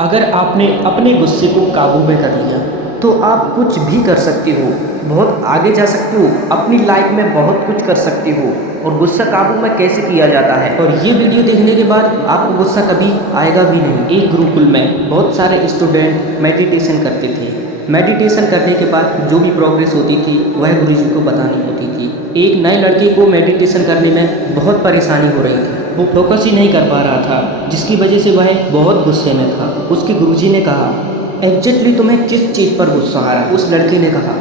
अगर आपने अपने गुस्से को काबू में कर लिया तो आप कुछ भी कर सकते हो, बहुत आगे जा सकते हो, अपनी लाइफ में बहुत कुछ कर सकते हो। और गुस्सा काबू में कैसे किया जाता है, और ये वीडियो देखने के बाद आपको गुस्सा कभी आएगा भी नहीं। एक गुरुकुल में बहुत सारे स्टूडेंट मेडिटेशन करते थे। मेडिटेशन करने के बाद जो भी प्रोग्रेस होती थी वह गुरुजी को बतानी होती थी। एक नए लड़के को मेडिटेशन करने में बहुत परेशानी हो रही थी, वो फोकस ही नहीं कर पा रहा था, जिसकी वजह से वह बहुत गुस्से में था। उसके गुरुजी ने कहा, एग्जैक्टली तुम्हें किस चीज़ पर गुस्सा आ रहा है? उस लड़के ने कहा,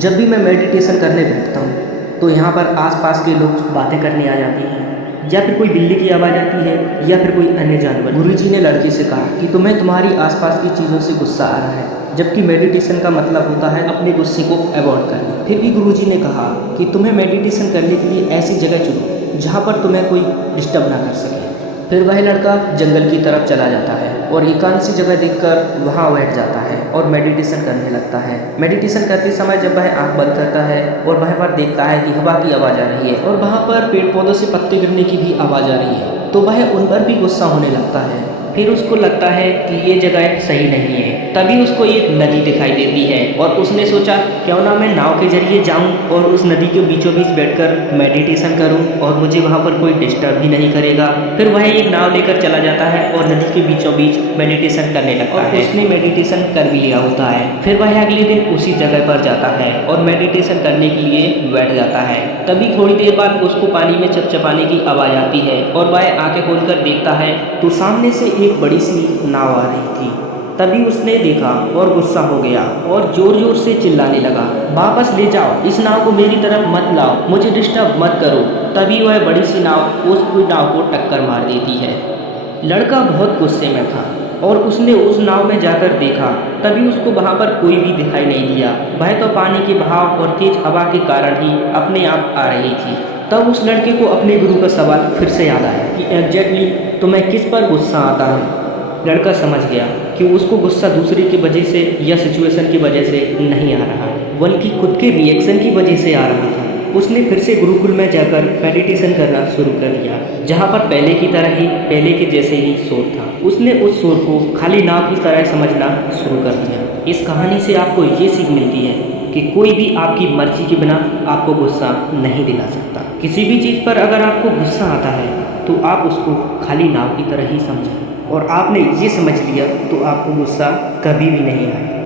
जब भी मैं मेडिटेशन करने बैठता हूँ तो यहाँ पर आसपास के लोग बातें करने आ जाती हैं, या फिर कोई बिल्ली की आवाज़ आती है, या फिर कोई अन्य जानवर। गुरुजी ने लड़के से कहा कि तुम्हें तुम्हारी आसपास की चीज़ों से गुस्सा आ रहा है, जबकि मेडिटेशन का मतलब होता है अपने गुस्से को अवॉइड करना। फिर भी गुरुजी ने कहा कि तुम्हें मेडिटेशन करने के लिए ऐसी जगह चुनो जहाँ पर तुम्हें कोई डिस्टर्ब ना कर सके। फिर वह लड़का जंगल की तरफ चला जाता है और एकांत सी जगह देखकर वहाँ बैठ जाता है और मेडिटेशन करने लगता है। मेडिटेशन करते समय जब वह आंख बंद करता है और वहाँ पर देखता है कि हवा की आवाज़ आ रही है और वहाँ पर पेड़ पौधों से पत्ते गिरने की भी आवाज़ आ रही है, तो वह उन पर भी गुस्सा होने लगता है। फिर उसको लगता है कि ये जगह सही नहीं है। तभी उसको एक नदी दिखाई देती है और उसने सोचा, क्यों ना मैं नाव के जरिए जाऊं और उस नदी के बीचों बीच बैठकर मेडिटेशन करूं और मुझे वहां पर कोई डिस्टर्ब भी नहीं करेगा। फिर वह एक नाव लेकर चला जाता है और नदी के बीचों बीच मेडिटेशन करने लगता है। उसने मेडिटेशन कर भी लिया होता है। फिर वह अगले दिन उसी जगह पर जाता है और मेडिटेशन करने के लिए बैठ जाता है। तभी थोड़ी देर बाद उसको पानी में चपचपाने की आवाज़ आती है और वह आंखें खोलकर देखता है तो सामने से एक बड़ी सी नाव आ रही थी। तभी उसने देखा और गुस्सा हो गया और जोर जोर से चिल्लाने लगा, वापस ले जाओ, इस नाव को मेरी तरफ मत लाओ, मुझे डिस्टर्ब मत करो। तभी वह बड़ी सी नाव उस नाव को टक्कर मार देती है। लड़का बहुत गुस्से में था और उसने उस नाव में जाकर देखा, तभी उसको वहाँ पर कोई भी दिखाई नहीं दिया। वह तो पानी के बहाव और तेज हवा के कारण ही अपने आप आ रही थी। तब उस लड़के को अपने गुरु का सवाल फिर से याद आया कि एग्जैक्टली तुम्हें किस पर गुस्सा आता है। लड़का समझ गया कि उसको गुस्सा दूसरे की वजह से या सिचुएशन की वजह से नहीं आ रहा, बल्कि खुद के रिएक्शन की वजह से आ रहा था। उसने फिर से गुरुकुल में जाकर मेडिटेशन करना शुरू कर दिया, जहाँ पर पहले की तरह ही, पहले के जैसे ही शोर था। उसने उस शोर को खाली नाव की तरह समझना शुरू कर दिया। इस कहानी से आपको ये सीख मिलती है कि कोई भी आपकी मर्जी के बिना आपको गुस्सा नहीं दिला सकता। किसी भी चीज़ पर अगर आपको गुस्सा आता है तो आप उसको खाली नाव की तरह ही समझें, और आपने ये समझ लिया तो आपको गुस्सा कभी भी नहीं आएगा।